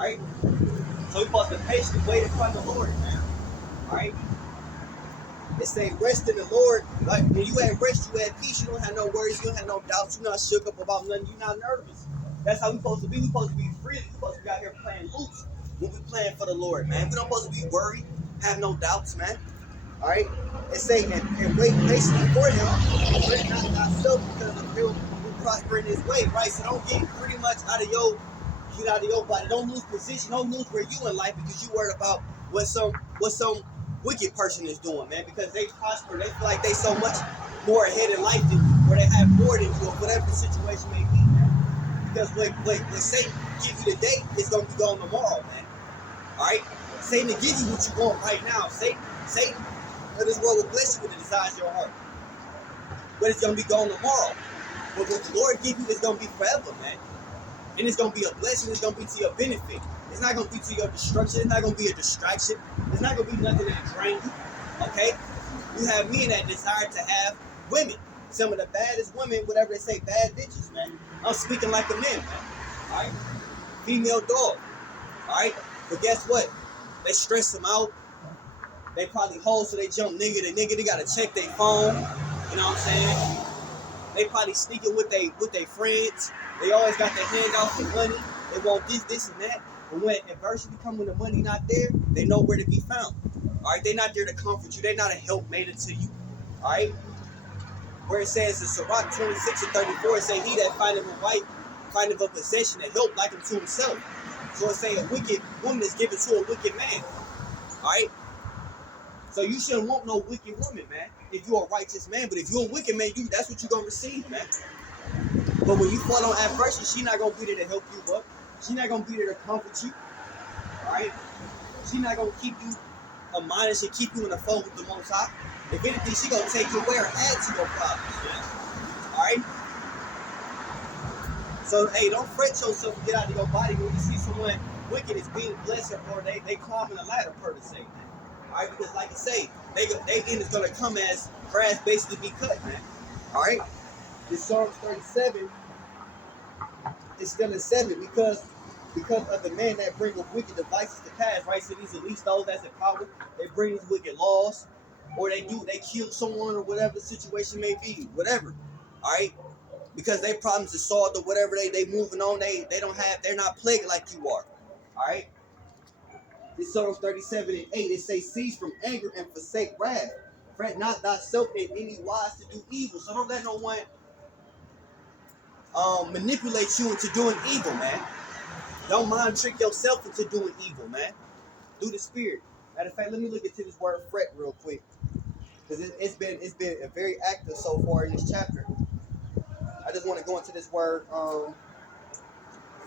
Alright? So we're supposed to patiently wait in front of the Lord, man. Alright? It say rest in the Lord. Like when you at rest, you at peace. You don't have no worries. You don't have no doubts. You're not shook up about nothing. You're not nervous. That's how we supposed to be. We supposed to be free. We supposed to be out here playing loose when we playing for the Lord, man. We don't supposed to be worried, have no doubts, man. All right. It say and wait patiently for Him. Fret not thyself because of Him who prosper in His way, right? So don't get pretty much out of your body. Don't lose position. Don't lose where you in life because you worried about what some wicked person is doing, man, because they prosper. They feel like they so much more ahead in life than you, or they have more than you, or whatever the situation may be, man. Because what Satan give you today is going to be gone tomorrow, man. All right? Satan will give you what you want right now. Satan of this world will bless you with the desires of your heart. But it's going to be gone tomorrow. But what the Lord give you is going to be forever, man. And it's going to be a blessing. It's going to be to your benefit. It's not going to be to your destruction. It's not going to be a distraction. It's not going to be nothing that drain you. Okay? You have men that desire to have women. Some of the baddest women, whatever they say, bad bitches, man. I'm speaking like a man, man. All right? Female dog. All right? But guess what? They stress them out. They probably hold, so they jump nigga to nigga. They got to check their phone. You know what I'm saying? They probably sneaking with they friends. They always got their hand out for money. They want this, and that. But when adversity comes, when the money not there, they know where to be found. All right, they not there to comfort you. They not a helpmate to you. All right, where it says in Sirach 26 and 34, it say he that findeth a wife findeth a possession and help like him to himself. So it say a wicked woman is given to a wicked man. All right. So you shouldn't want no wicked woman, man, if you're a righteous man. But if you're a wicked man, that's what you're going to receive, man. But when you fall on adversity, she's not going to be there to help you up. She's not going to be there to comfort you, all right? She's not going to keep you admonished and keep you in the fold with the Most High. If anything, she's going to take you away or add to your problems, all right? So, hey, don't fret yourself and get out of your body when you see someone wicked is being blessed or they climbing a ladder, per se. All right, because like I say, they end is gonna come as grass basically be cut, man. All right, this Psalms 37 is still in 7 because of the man that bring wicked devices to pass, right? So these at least those that's in power, they bring these wicked laws, or they kill someone or whatever the situation may be, whatever. All right, because their problems are solved or whatever they moving on, they're not plagued like you are. All right. This Psalms 37 and 8, it says, cease from anger and forsake wrath. Fret not thyself in any wise to do evil. So don't let no one manipulate you into doing evil, man. Don't mind trick yourself into doing evil, man. Do the spirit. Matter of fact, let me look into this word fret real quick. Because it's been very active so far in this chapter. I just want to go into this word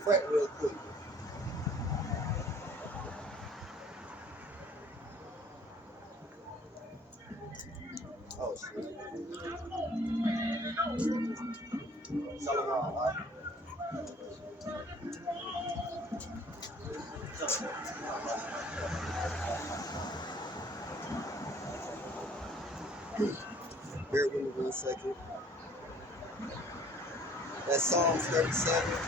fret real quick. Oh, shit. Something wrong, right? Bear with me 1 second. That's Psalms 37.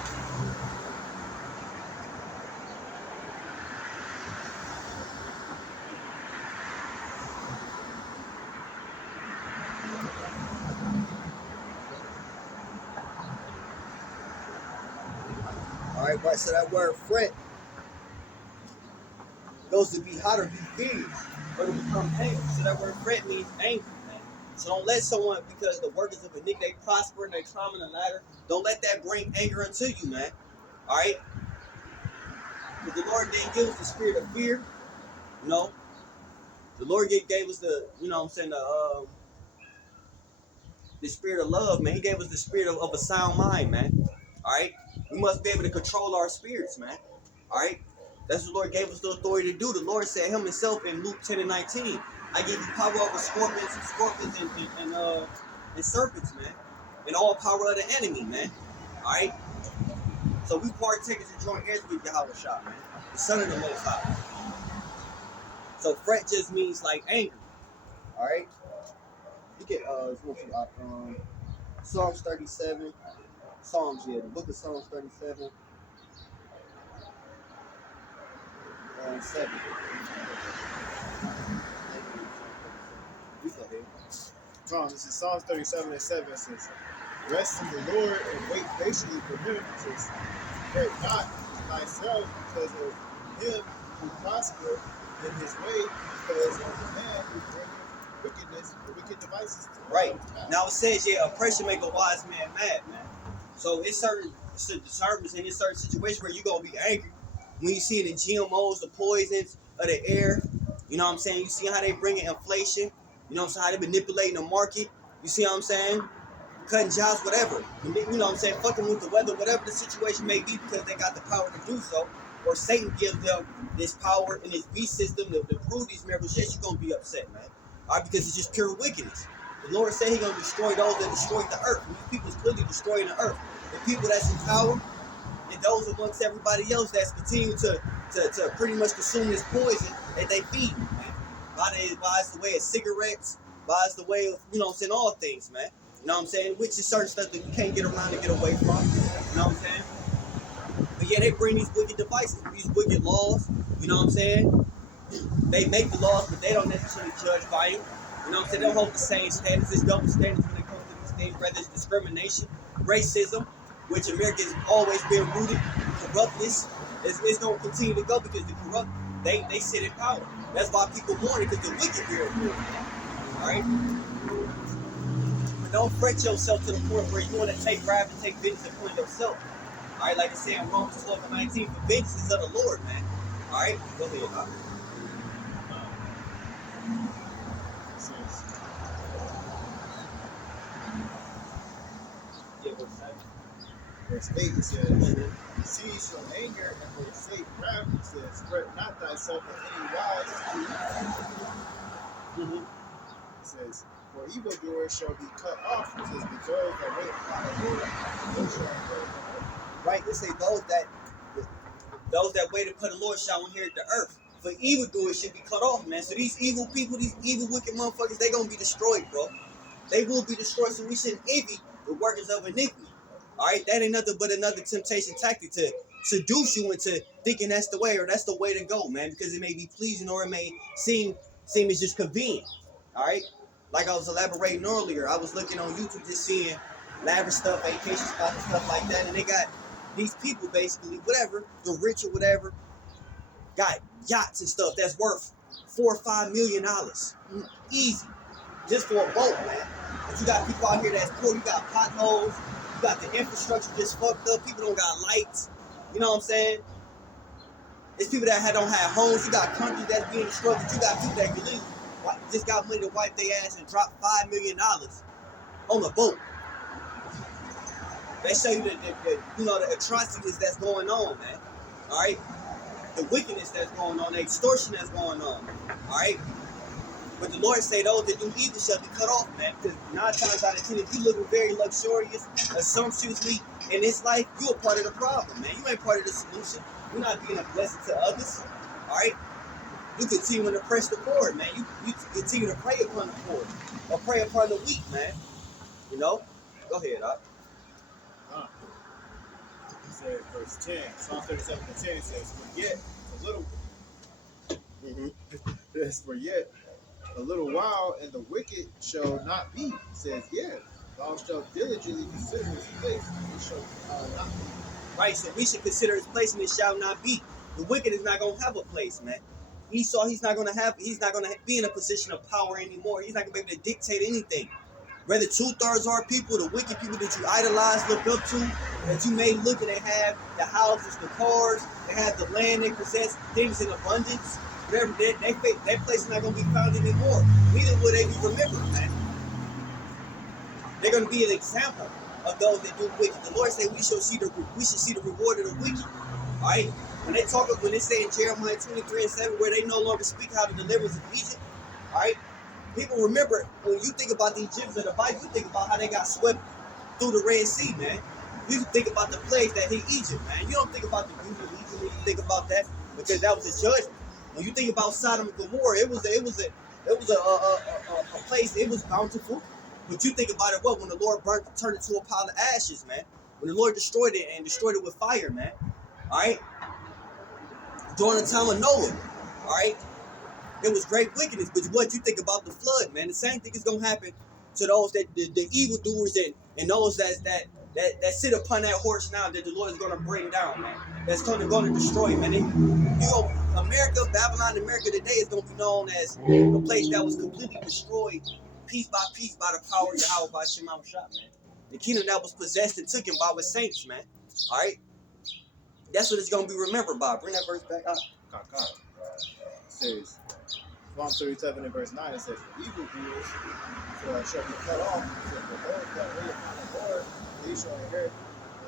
Alright, right, so that word fret goes to be hot or be fierce, or to become angry. So that word fret means angry, man. So don't let someone, because the workers of iniquity, they prosper and they climbing the ladder, don't let that bring anger unto you, man. Alright? Because the Lord didn't give us the spirit of fear, you know. The Lord gave us the, you know what I'm saying, the spirit of love, man. He gave us the spirit of a sound mind, man. Alright? We must be able to control our spirits, man. Alright? That's what the Lord gave us the authority to do. The Lord said himself in Luke 10 and 19, I give you power over scorpions and serpents, man. And all power of the enemy, man. Alright? So we partakers and joint heirs with Yahweh Shah, man. The Son of the Most High. So fret just means like anger. Alright? You get Psalms 37. Psalms, yeah, the book of Psalms 37. 7. You go ahead. This is Psalms 37 and 7. It says, rest in the Lord and wait patiently for him. It says, fret not thyself because of him who prosper in his way, because of the man who bringeth wickedness or wicked devices to Right. Now it says, yeah, oppression make a wise man mad, man. So it's certain disturbance in certain situations where you're going to be angry. When you see it in GMOs, the poisons of the air, you know what I'm saying? You see how they bring in inflation. You know what I'm saying? How they manipulating the market. You see what I'm saying? Cutting jobs, whatever. You know what I'm saying? Fucking with the weather, whatever the situation may be, because they got the power to do so. Or Satan gives them this power in his beast system to prove these miracles. Yes, you're going to be upset, man. All right, because it's just pure wickedness. The Lord said he's going to destroy those that destroyed the earth. And these people is clearly destroying the earth. The people that's in power and those amongst everybody else that's continuing to pretty much consume this poison that they feed, man. By it's the way of cigarettes, by it's the way of, you know what I'm saying, all things, man. You know what I'm saying? Which is certain stuff that you can't get around and get away from. You know what I'm saying? But yeah, they bring these wicked devices, these wicked laws. You know what I'm saying? They make the laws, but they don't necessarily judge by them. You know what I'm saying? They don't hold the same standards. There's double standards when it comes to these things, whether it's discrimination, racism, which America has always been rooted, corruptness. It's going to continue to go because the corrupt, they sit in power. That's why people mourn it, because the wicked here are ruling. All right? But don't fret yourself to the point where you want to take bribe and take vengeance upon yourself. All right? Like it said in Romans 12 and 19, for vengeance is of the Lord, man. All right? Go ahead, Doc. Verse 8 it says, cease from anger and forsake wrath. It says, fret not thyself in any wise. It says, for evildoers shall be cut off. It says, but those that wait upon the Lord, they shall inherit the earth. Right, they say those that wait upon the Lord shall inherit the earth. For evildoers should be cut off, man. So these evil people, these evil wicked motherfuckers, they gonna be destroyed, bro. They will be destroyed, so we shouldn't envy the workers of iniquity. All right, that ain't nothing but another temptation tactic to seduce you into thinking that's the way or that's the way to go, man, because it may be pleasing or it may seem as just convenient. All right, like I was elaborating earlier, I was looking on YouTube just seeing lavish stuff, vacation spots and stuff like that, and they got these people basically, whatever, the rich or whatever, got yachts and stuff that's worth $4 or $5 million, easy, just for a boat, man. But you got people out here that's poor. You got potholes. You got the infrastructure just fucked up. People don't got lights. You know what I'm saying? It's people that don't have homes. You got countries that's being destroyed. But you got people that can just got money to wipe their ass and drop $5 million on a boat. They show you the atrocities that's going on, man. All right, the wickedness that's going on, the extortion that's going on. All right. But the Lord say those that do evil shall be cut off, man. Because 9 times out of 10, if you living very luxurious, sumptuously in this life, you're a part of the problem, man. You ain't part of the solution. You're not being a blessing to others. All right? You continue to oppress the poor, man. You continue to prey upon the poor or prey upon the weak, man. You know? Go ahead, Doc. It says, verse 10, Psalm 37 and 10 says, for yet a little, for yet a little while, and the wicked shall not be. It says, yeah, thou shalt diligently consider his place, and it shall not be. Right, so we should consider his place, and it shall not be. The wicked is not gonna have a place, man. Esau, he's not gonna be in a position of power anymore. He's not gonna be able to dictate anything. Whether 2/3 are people, the wicked people that you idolize, look up to, that you may look and they have the houses, the cars, they have the land, they possess things in abundance. Whatever, that place is not going to be found anymore. Neither will they be remembered, man. They're going to be an example of those that do wicked. The Lord said we should see the reward of the wicked. All right. When they say in Jeremiah 23 and 7, where they no longer speak how the deliverance of Egypt, all right. People remember, when you think about the Egyptians in the Bible, you think about how they got swept through the Red Sea, man. You think about the plagues that hit Egypt, man. You don't think about the beauty of Egypt when you think about that, because that was a judgment. When you think about Sodom and Gomorrah, it was a place. It was bountiful, but you think about it, when the Lord turned it to a pile of ashes, man. When the Lord destroyed it with fire, man. All right. during the time of Noah. All right, it was great wickedness. But what you think about the flood, man? The same thing is gonna happen to those that the evildoers and those that sit upon that horse now that the Lord is gonna bring down, man. That's gonna destroy, man. America, Babylon, America today is gonna be known as a place that was completely destroyed, piece by the power of Yahweh by Shema Shah, man. The kingdom that was possessed and taken by the saints, man. All right, that's what it's gonna be remembered by. Bring that verse back up. It says, Psalm 37 and verse 9, it says, evil doers shall be cut off. It says, but those that wait upon the Lord, they shall inherit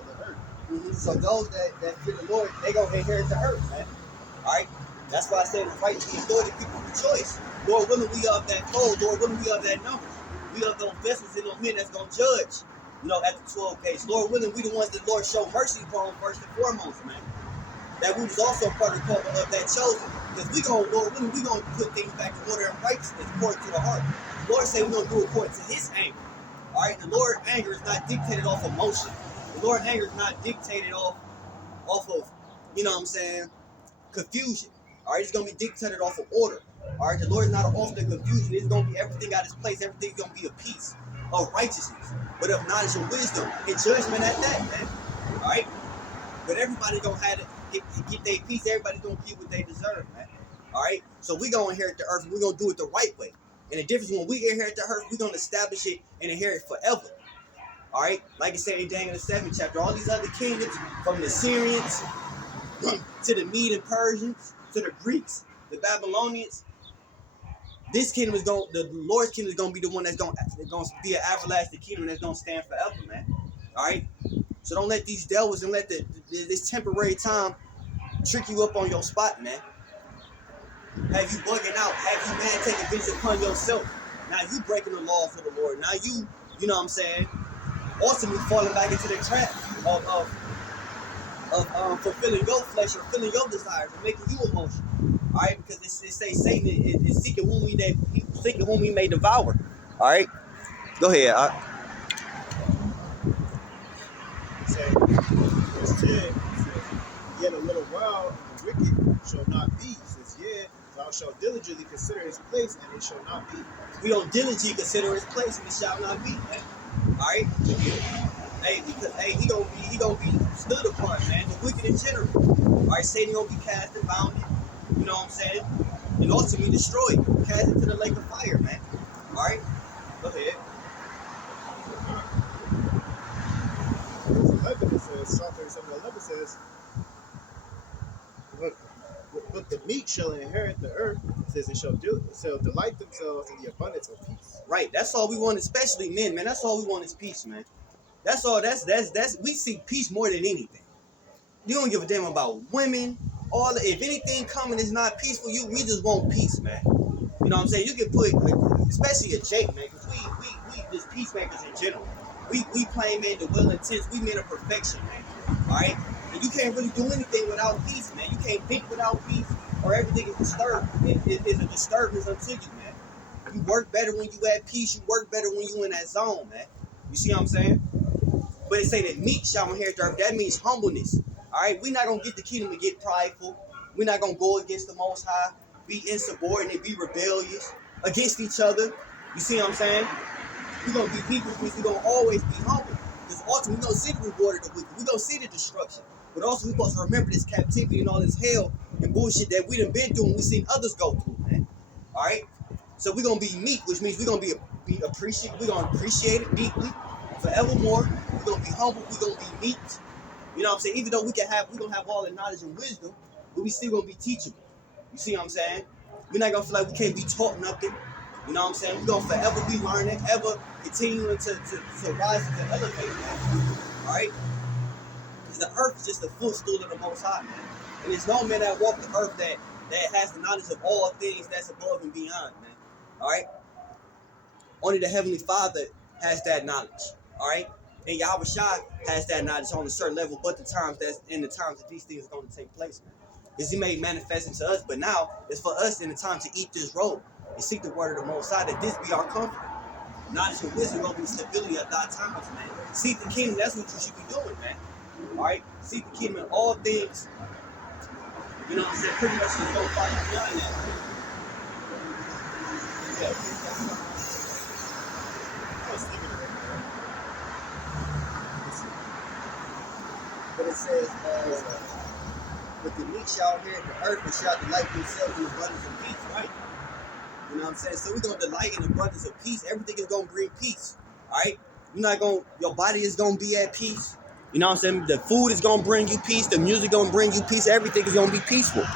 the earth. So those that fear the Lord, they gonna inherit the earth, man. All right, that's why I said it's right to the authority people rejoice. Lord willing, we of that fold. Lord willing, we of that number. We of those vessels and those men that's gonna judge. At the 12 gates. Lord willing, we the ones that Lord show mercy upon first and foremost, man. That we was also part of the cover of that chosen. Because Lord willing, we gonna put things back in order and righteousness according to the heart. The Lord said we're gonna do it according to His anger. All right, the Lord's anger is not dictated off emotion. The Lord's anger is not dictated off of, confusion. All right, it's gonna be dictated off of order. All right, the Lord is not an author of confusion. It's gonna be everything got its place. Everything's gonna be of peace, of righteousness, but of knowledge and wisdom and judgment at that, man. All right, but everybody gonna have to get their peace. Everybody's gonna get what they deserve, man. All right, so we gonna inherit the earth, and we're gonna do it the right way. And the difference when we inherit the earth, we're gonna establish it and inherit it forever. All right, like I said in Daniel the 7th chapter, all these other kingdoms, from the Syrians to the Mede and Persians, to the Greeks, the Babylonians, this kingdom is the Lord's kingdom is gonna be the one that's gonna be an everlasting kingdom that's gonna stand forever, man. All right, so don't let these devils and let this temporary time trick you up on your spot, man. Have you bugging out? Have you, man, taking vengeance upon yourself? Now you breaking the laws of the Lord. Now you know what I'm saying? Ultimately falling back into the trap of fulfilling your flesh or fulfilling your desires and making you emotional. All right, because it says Satan is seeking whom he may devour. All right, go ahead. It says, verse 10, it says, yet a little while, and the wicked shall not be. It says, yet thou shalt diligently consider his place, and it shall not be. We don't diligently consider his place, and it shall not be, man. All right. Hey, because he gonna be stood upon, man. The wicked in general. All right, Satan gonna be cast and bounded. You know what I'm saying? And ultimately destroyed, cast into the lake of fire, man. All right, go ahead. Verse 11, it says, Psalm 37:11 says, but the meek shall inherit the earth. It says, it shall delight themselves in the abundance of peace. Right, that's all we want, especially men, man. That's all we want is peace, man. That's all. That's we seek peace more than anything. You don't give a damn about women. If anything coming is not peaceful, we just want peace, man. You know what I'm saying? You can put, especially a Jake, man, because we just peacemakers in general. We plain men, the will intense. We men of perfection, man. All right, and you can't really do anything without peace, man. You can't think without peace, or everything is disturbed. It is a disturbance unto you, man. You work better when you at peace. You work better when you in that zone, man. You see what I'm saying? But it say that meek shall inherit the earth. That means humbleness. All right, we're not gonna get the kingdom and get prideful. We're not gonna go against the Most High, be insubordinate, be rebellious against each other. You see what I'm saying? We're gonna be people, which we're gonna always be humble. Because ultimately, we're gonna see the reward of the wicked. We're gonna see the destruction. But also, we're supposed to remember this captivity and all this hell and bullshit that we done been through and we seen others go through, man. All right. So we're gonna be meek, which means we're gonna be appreciated. We're gonna appreciate it deeply, forevermore. We're gonna be humble. We're gonna be meek. You know what I'm saying? Even though we're gonna have all the knowledge and wisdom, but we still gonna be teachable. You see what I'm saying? We're not gonna feel like we can't be taught nothing. You know what I'm saying? We're gonna forever be learning, ever continuing to rise and to elevate, man. All right? Because the earth is just the footstool of the Most High, man. And there's no man that walk the earth that has the knowledge of all things that's above and beyond, man. All right? Only the Heavenly Father has that knowledge. All right? And Yahweh Shai has that knowledge on a certain level, but the times that these things are going to take place, man. Because He made manifest into us, but now it's for us in the time to eat this robe and seek the word of the Most High, that this be our comfort. Knowledge and wisdom going to be stability at that times, man. Seek the kingdom, that's what you should be doing, man. All right? Seek the kingdom in all things You know what I'm saying? Pretty much just go fight beyond that. Yeah. I was thinking of that. But it says, but the meek shall inherit the earth and shall delight themselves in abundance of peace, right? You know what I'm saying? So we're going to delight in abundance of peace. Everything is going to bring peace, all right? You're not going, your body is going to be at peace. You know what I'm saying? The food is going to bring you peace. The music going to bring you peace. Everything is going to be peaceful.